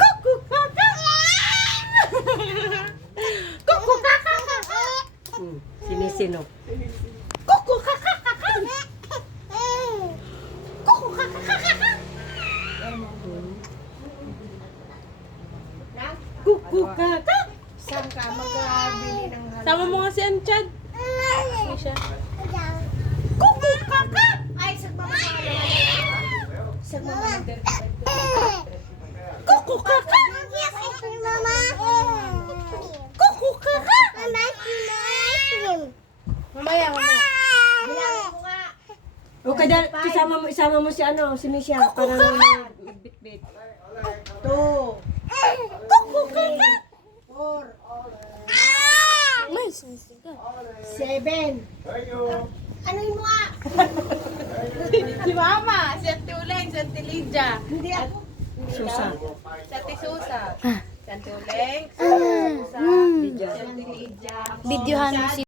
Kukukaka. Kukukaka. Sinisinok. Kukukaka. Kukukaka. Kukukaka. Saan ka magbili ng Sama mo nga si Anchad. Hindi siya. Kukukaka. Ay, sagmama ka lang. Sagmama ka. Kukukaka. Kukukaka. Mamaya. Bilangin ko nga. O kada isama mo si si Misha para magbitbit. 2, Kukukaka. 4, May sinisiga. 7. Ano yun mo nga? Si Mama, si Ate Uleng, si Ate Lydia. Hindi ako. Susa. Si Ate Susa. Si Ate Uleng, si Ate Susa, si Ate Lydia. Videohan mo si